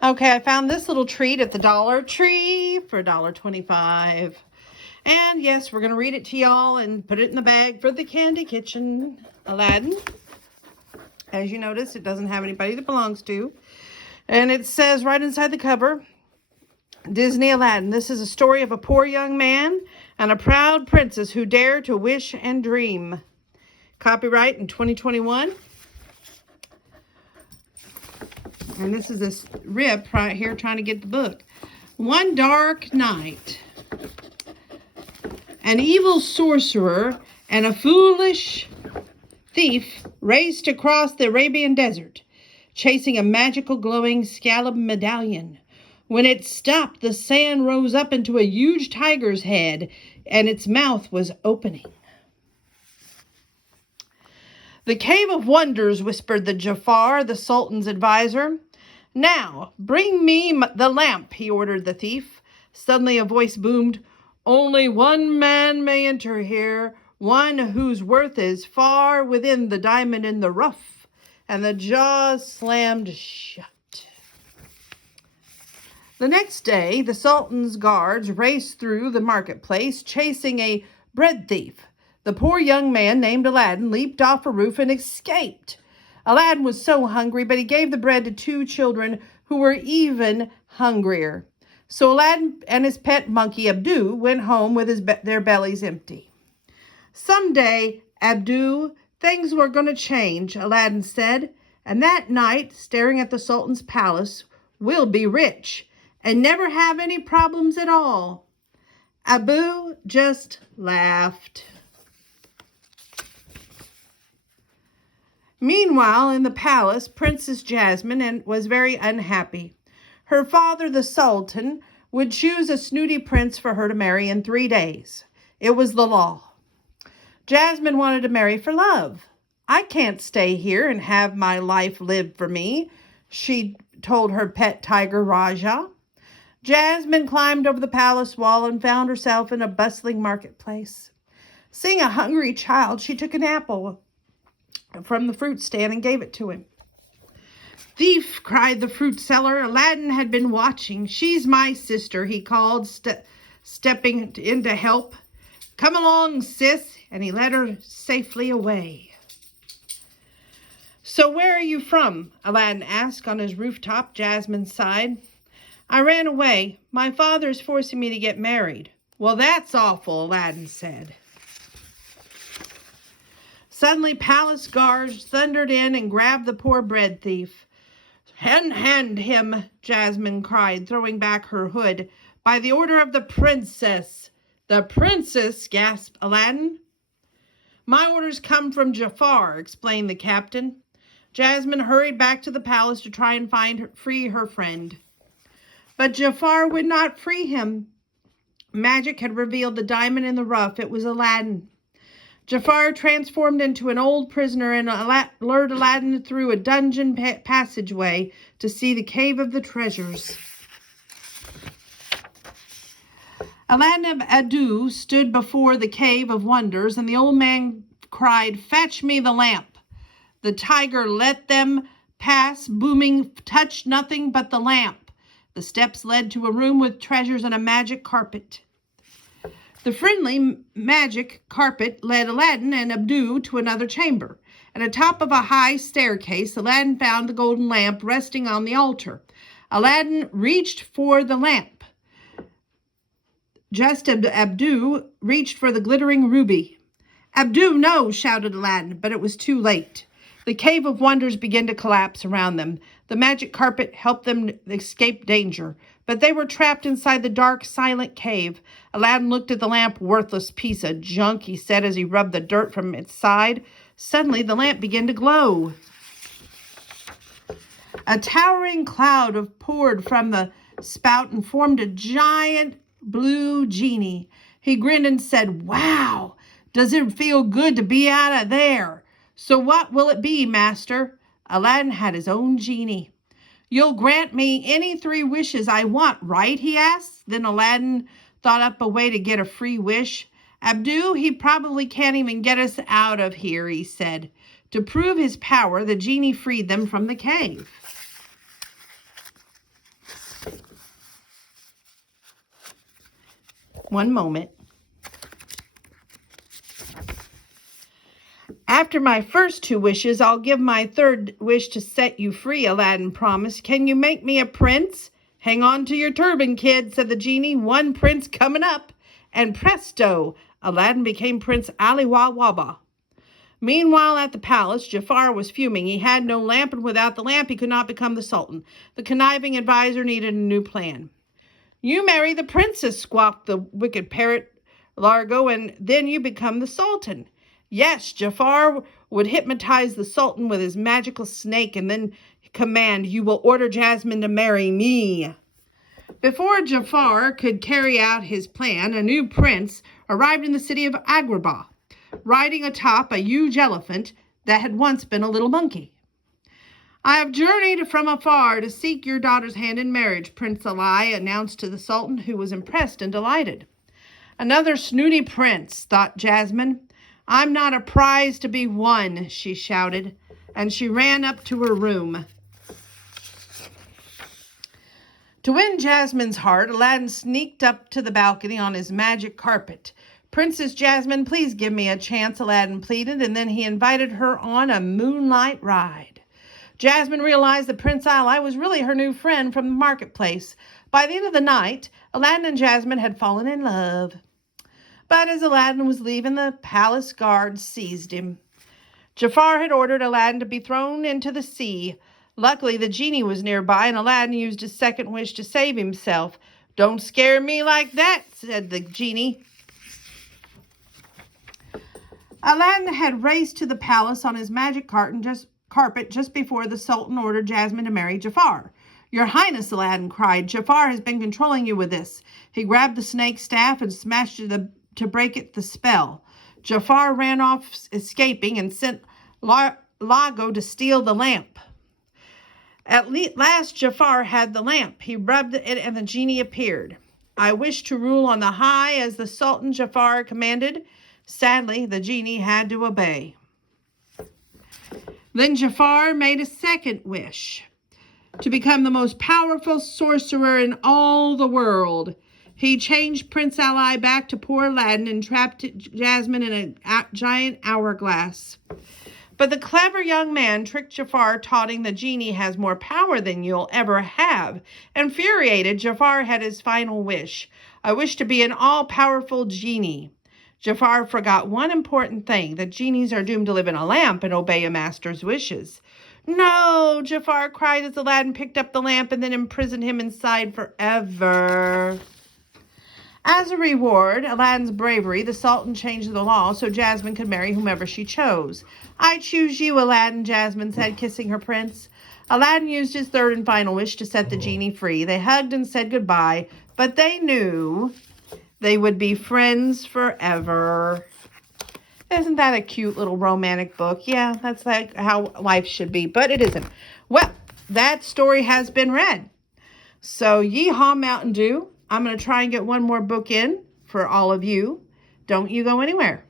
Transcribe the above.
Okay, I found this little treat at the Dollar Tree for $1.25. And yes, we're going to read it to y'all and put it in the bag for the candy kitchen. Aladdin. As you notice, it doesn't have anybody that belongs to. And it says right inside the cover, Disney Aladdin. This is a story of a poor young man and a proud princess who dare to wish and dream. Copyright in 2021. And this is this rip right here trying to get the book. One dark night, an evil sorcerer and a foolish thief raced across the Arabian desert, chasing a magical glowing scallop medallion. When it stopped, the sand rose up into a huge tiger's head, and its mouth was opening. "The Cave of Wonders," whispered the Jafar, the Sultan's advisor. "Now, bring me the lamp," he ordered the thief. Suddenly a voice boomed, "Only one man may enter here, one whose worth is far within the diamond in the rough." And the jaws slammed shut. The next day, the Sultan's guards raced through the marketplace, chasing a bread thief. The poor young man named Aladdin leaped off a roof and escaped. Aladdin was so hungry, but he gave the bread to two children who were even hungrier. So Aladdin and his pet monkey, Abdu, went home with their bellies empty. "Someday, Abdu, things were going to change," Aladdin said. "And that night, staring at the Sultan's palace, we'll be rich and never have any problems at all." Abu just laughed. Meanwhile, in the palace, Princess Jasmine was very unhappy. Her father, the Sultan, would choose a snooty prince for her to marry in 3 days. It was the law. Jasmine wanted to marry for love. "I can't stay here and have my life lived for me," she told her pet tiger, Raja. Jasmine climbed over the palace wall and found herself in a bustling marketplace. Seeing a hungry child, she took an apple from the fruit stand and gave it to him. "Thief!" cried the fruit seller. Aladdin had been watching. "She's my sister," he called, stepping in to help. "Come along, sis," and he led her safely away. "So where are you from?" Aladdin asked on his rooftop. Jasmine sighed. "I ran away. My father's forcing me to get married." "Well, that's awful," Aladdin said. Suddenly, palace guards thundered in and grabbed the poor bread thief. Hand him," Jasmine cried, throwing back her hood. "By the order of the princess." "The princess?" gasped Aladdin. "My orders come from Jafar," explained the captain. Jasmine hurried back to the palace to try and free her friend. But Jafar would not free him. Magic had revealed the diamond in the rough. It was Aladdin. Jafar transformed into an old prisoner and lured Aladdin through a dungeon passageway to see the Cave of the Treasures. Aladdin and Abdu stood before the Cave of Wonders, and the old man cried, "Fetch me the lamp." The tiger let them pass, booming, "Touch nothing but the lamp." The steps led to a room with treasures and a magic carpet. The friendly magic carpet led Aladdin and Abdu to another chamber. At the top of a high staircase, Aladdin found the golden lamp resting on the altar. Aladdin reached for the lamp. Just as Abdu reached for the glittering ruby. "Abdu, no!" shouted Aladdin, but it was too late. The Cave of Wonders began to collapse around them. The magic carpet helped them escape danger, but they were trapped inside the dark, silent cave. Aladdin looked at the lamp. "Worthless piece of junk," he said as he rubbed the dirt from its side. Suddenly, the lamp began to glow. A towering cloud poured from the spout and formed a giant blue genie. He grinned and said, "Wow, does it feel good to be out of there? So what will it be, master?" Aladdin had his own genie. "You'll grant me any 3 wishes I want, right?" he asked. Then Aladdin thought up a way to get a free wish. "Abdu, he probably can't even get us out of here," he said. To prove his power, the genie freed them from the cave. One moment. After my first 2 wishes, I'll give my 3rd wish to set you free, Aladdin promised. Can you make me a prince? Hang on to your turban, kid, said the genie. 1 prince coming up. And presto, Aladdin became Prince Ali Wabba. Meanwhile, at the palace, Jafar was fuming. He had no lamp, and without the lamp, he could not become the Sultan. The conniving advisor needed a new plan. You marry the princess, squawked the wicked parrot Largo, and then you become the Sultan. Yes, Jafar would hypnotize the Sultan with his magical snake and then command, you will order Jasmine to marry me. Before Jafar could carry out his plan, a new prince arrived in the city of Agrabah, riding atop a huge elephant that had once been a little monkey. I have journeyed from afar to seek your daughter's hand in marriage, Prince Ali announced to the Sultan, who was impressed and delighted. Another snooty prince, thought Jasmine. I'm not a prize to be won, she shouted, and she ran up to her room. To win Jasmine's heart, Aladdin sneaked up to the balcony on his magic carpet. Princess Jasmine, please give me a chance, Aladdin pleaded, and then he invited her on a moonlight ride. Jasmine realized that Prince Ali was really her new friend from the marketplace. By the end of the night, Aladdin and Jasmine had fallen in love. But as Aladdin was leaving, the palace guards seized him. Jafar had ordered Aladdin to be thrown into the sea. Luckily, the genie was nearby, and Aladdin used his 2nd wish to save himself. Don't scare me like that, said the genie. Aladdin had raced to the palace on his magic carpet just before the Sultan ordered Jasmine to marry Jafar. Your Highness, Aladdin cried, Jafar has been controlling you with this. He grabbed the snake staff and smashed it to break the spell. Jafar ran off, escaping, and sent Lago to steal the lamp. At last, Jafar had the lamp. He rubbed it, and the genie appeared. I wish to rule on the high, as the Sultan Jafar commanded. Sadly, the genie had to obey. Then Jafar made a 2nd wish, to become the most powerful sorcerer in all the world. He changed Prince Ali back to poor Aladdin and trapped Jasmine in a giant hourglass. But the clever young man tricked Jafar, taunting the genie has more power than you'll ever have. Infuriated, Jafar had his final wish. I wish to be an all-powerful genie. Jafar forgot one important thing, that genies are doomed to live in a lamp and obey a master's wishes. No, Jafar cried as Aladdin picked up the lamp and then imprisoned him inside forever. As a reward, Aladdin's bravery, the Sultan changed the law so Jasmine could marry whomever she chose. I choose you, Aladdin, Jasmine said, kissing her prince. Aladdin used his 3rd and final wish to set the genie free. They hugged and said goodbye, but they knew they would be friends forever. Isn't that a cute little romantic book? Yeah, that's like how life should be, but it isn't. Well, that story has been read. So yeehaw, Mountain Dew. I'm going to try and get one more book in for all of you. Don't you go anywhere.